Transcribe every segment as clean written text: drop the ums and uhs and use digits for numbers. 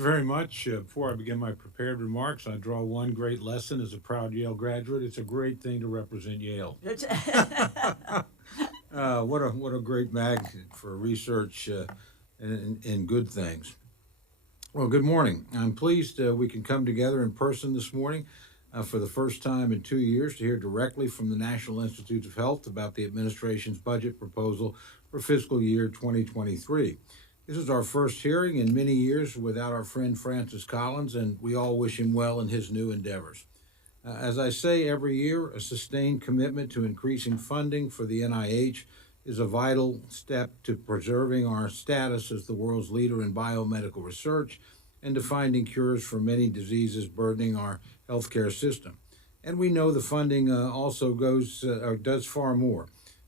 you very much. Before I begin my prepared remarks, I draw one great lesson as a proud Yale graduate. It's a great thing to represent Yale. What a great magnet for research and good things. Well, good morning. I'm pleased we can come together in person this morning for the first time in 2 years to hear directly from the National Institutes of Health about the administration's budget proposal for fiscal year 2023. This is our first hearing in many years without our friend Francis Collins, and we all wish him well in his new endeavors. As I say every year, a sustained commitment to increasing funding for the NIH is a vital step to preserving our status as the world's leader in biomedical research and to finding cures for many diseases burdening our healthcare system. And we know the funding also does far more.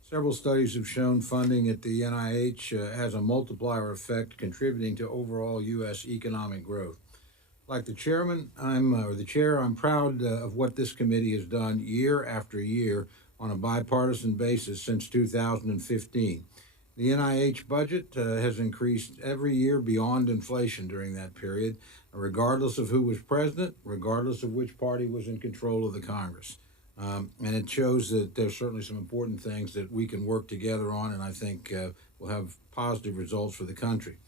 Several studies have shown funding at the NIH has a multiplier effect, contributing to overall U.S. economic growth. Like the chair, I'm proud of what this committee has done year after year on a bipartisan basis since 2015. The NIH budget has increased every year beyond inflation during that period, regardless of who was president, regardless of which party was in control of the Congress. And it shows that there's certainly some important things that we can work together on, and I think will have positive results for the country.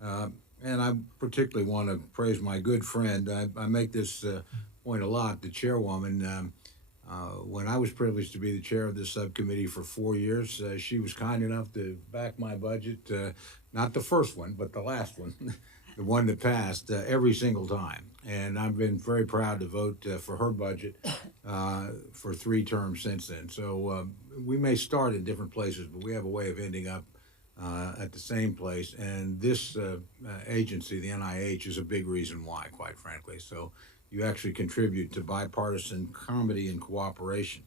And I particularly want to praise my good friend. I make this point a lot, the chairwoman. When I was privileged to be the chair of this subcommittee for 4 years, she was kind enough to back my budget, not the first one, but the last one, the one that passed every single time. And I've been very proud to vote for her budget for 3 terms since then. So we may start in different places, but we have a way of ending up at the same place. And this agency, the NIH, is a big reason why, quite frankly. So you actually contribute to bipartisan comity and cooperation.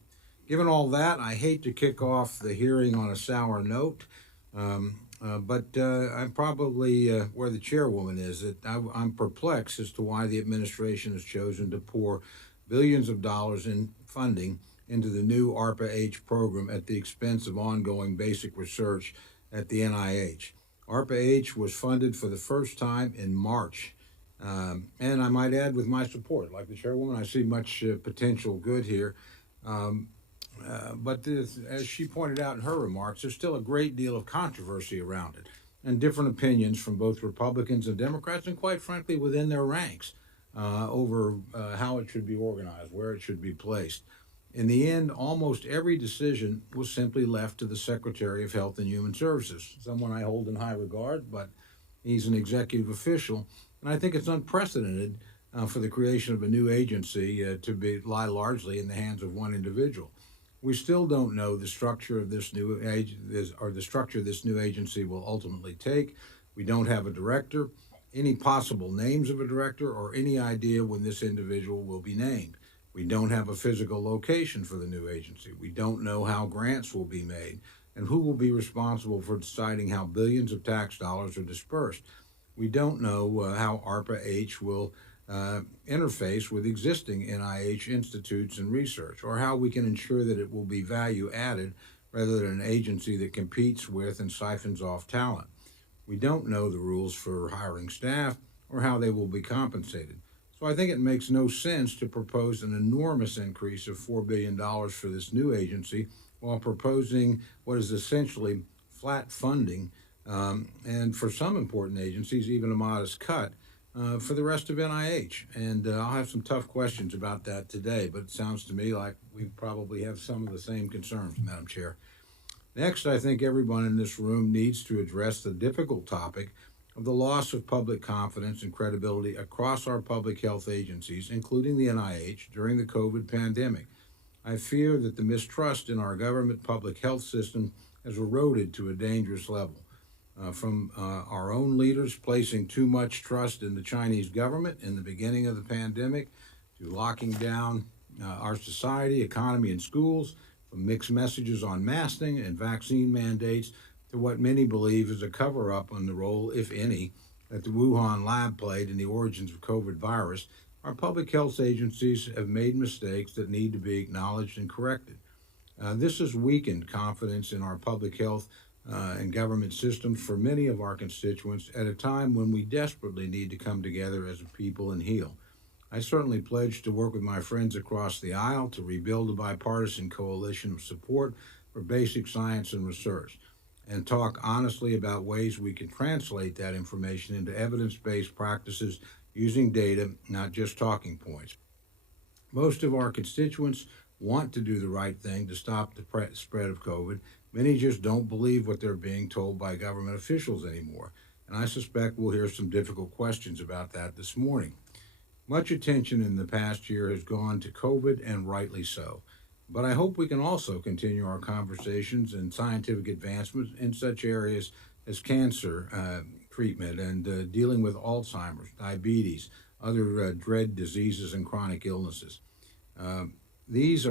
Given all that, I hate to kick off the hearing on a sour note, but I'm probably where the chairwoman is. That I'm perplexed as to why the administration has chosen to pour billions of dollars in funding into the new ARPA-H program at the expense of ongoing basic research at the NIH. ARPA-H was funded for the first time in March. And I might add, with my support, like the chairwoman, I see much potential good here. But as she pointed out in her remarks, there's still a great deal of controversy around it and different opinions from both Republicans and Democrats, and quite frankly, within their ranks over how it should be organized, where it should be placed. In the end, almost every decision was simply left to the Secretary of Health and Human Services, someone I hold in high regard, but he's an executive official. And I think it's unprecedented for the creation of a new agency to lie largely in the hands of one individual. We still don't know the structure of this new agency will ultimately take. We don't have a director, any possible names of a director, or any idea when this individual will be named. We don't have a physical location for the new agency. We don't know how grants will be made and who will be responsible for deciding how billions of tax dollars are dispersed. We don't know how ARPA-H will interface with existing NIH institutes and research, or how we can ensure that it will be value added rather than an agency that competes with and siphons off talent. We don't know the rules for hiring staff or how they will be compensated. So I think it makes no sense to propose an enormous increase of $4 billion for this new agency while proposing what is essentially flat funding, and for some important agencies, even a modest cut for the rest of NIH. And I'll have some tough questions about that today, but it sounds to me like we probably have some of the same concerns, Madam Chair. Next, I think everyone in this room needs to address the difficult topic of the loss of public confidence and credibility across our public health agencies, including the NIH, during the COVID pandemic. I fear that the mistrust in our government public health system has eroded to a dangerous level. From our own leaders placing too much trust in the Chinese government in the beginning of the pandemic, to locking down our society, economy, and schools, from mixed messages on masking and vaccine mandates, to what many believe is a cover-up on the role, if any, that the Wuhan lab played in the origins of COVID virus, our public health agencies have made mistakes that need to be acknowledged and corrected. This has weakened confidence in our public health and government systems for many of our constituents at a time when we desperately need to come together as a people and heal. I certainly pledge to work with my friends across the aisle to rebuild a bipartisan coalition of support for basic science and research, and talk honestly about ways we can translate that information into evidence-based practices using data, not just talking points. Most of our constituents want to do the right thing to stop the spread of COVID. Many just don't believe what they're being told by government officials anymore. And I suspect we'll hear some difficult questions about that this morning. Much attention in the past year has gone to COVID, and rightly so. But I hope we can also continue our conversations and scientific advancements in such areas as cancer treatment and dealing with Alzheimer's, diabetes, other dread diseases and chronic illnesses. Uh, these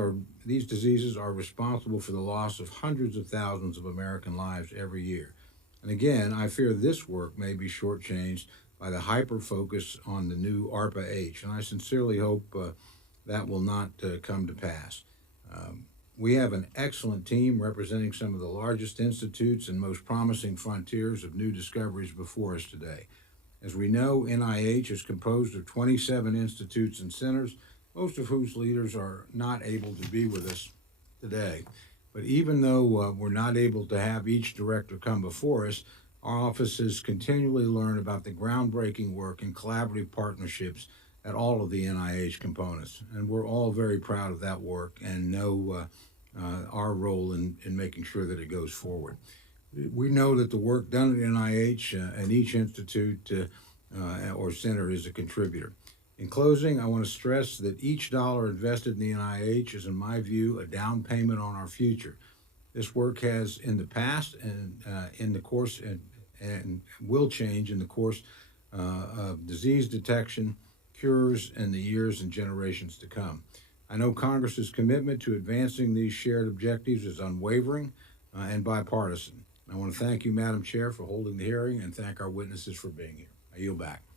diseases are responsible for the loss of hundreds of thousands of American lives every year. And again, I fear this work may be shortchanged by the hyper focus on the new ARPA-H, and I sincerely hope that will not come to pass. We have an excellent team representing some of the largest institutes and most promising frontiers of new discoveries before us today. As we know, NIH is composed of 27 institutes and centers, most of whose leaders are not able to be with us today. But even though we're not able to have each director come before us, our offices continually learn about the groundbreaking work and collaborative partnerships at all of the NIH components. And we're all very proud of that work and know our role in making sure that it goes forward. We know that the work done at NIH and each institute or center is a contributor. In closing, I want to stress that each dollar invested in the NIH is, in my view, a down payment on our future. This work has in the past and in the course and will change in the course of disease detection, cures, in the years and generations to come. I know Congress's commitment to advancing these shared objectives is unwavering and bipartisan. I want to thank you, Madam Chair, for holding the hearing and thank our witnesses for being here. I yield back.